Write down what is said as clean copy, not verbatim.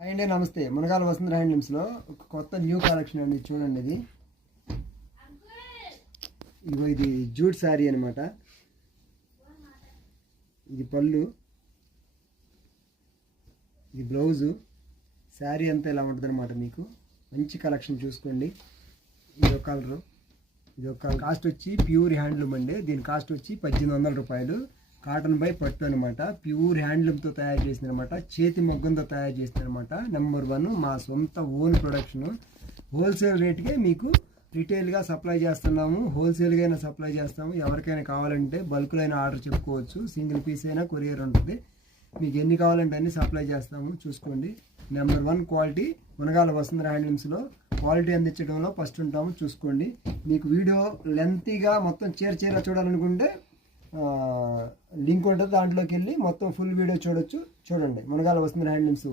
అండి నమస్తే మునగాల వసంత హ్యాండ్లూమ్స్లో ఒక కొత్త న్యూ కలెక్షన్ అండి. చూడండి, ఇది జూట్ శారీ అనమాట. ఇది పళ్ళు, ఇది బ్లౌజు. శారీ అంతా ఇలా ఉంటుంది అనమాట. మీకు మంచి కలెక్షన్ చూసుకోండి. ఇది ఒక కలరు, ఇది ఒక కాస్ట్ వచ్చి ప్యూర్ హ్యాండ్లూమ్ అండి. దీని కాస్ట్ వచ్చి 1800 రూపాయలు. కాటన్ బై పట్టు అనమాట. ప్యూర్ హ్యాండ్లూమ్తో తయారు చేసింది అనమాట. చేతి మొగ్గంతో తయారు చేసింది అనమాట. నెంబర్ 1 మా సొంత ఓన్ ప్రొడక్షన్. హోల్సేల్ రేట్కే మీకు రిటైల్గా సప్లై చేస్తున్నాము. హోల్సేల్గా అయినా సప్లై చేస్తాము. ఎవరికైనా కావాలంటే బల్క్లో అయినా ఆర్డర్ చెప్పుకోవచ్చు. సింగిల్ పీస్ అయినా కొరియర్ ఉంటుంది. మీకు ఎన్ని కావాలంటే అన్ని సప్లై చేస్తాము. చూసుకోండి, నెంబర్ 1 క్వాలిటీ మునగాల వసంత హ్యాండ్లూమ్స్లో క్వాలిటీ అందించడంలో ఫస్ట్ ఉంటాము. చూసుకోండి. మీకు వీడియో లెంతీగా మొత్తం చీర చూడాలనుకుంటే లింక్ ఉంటుంది, దాంట్లోకి వెళ్ళి మొత్తం ఫుల్ వీడియో చూడొచ్చు. చూడండి, మునగాల వసంత హ్యాండ్లూమ్స్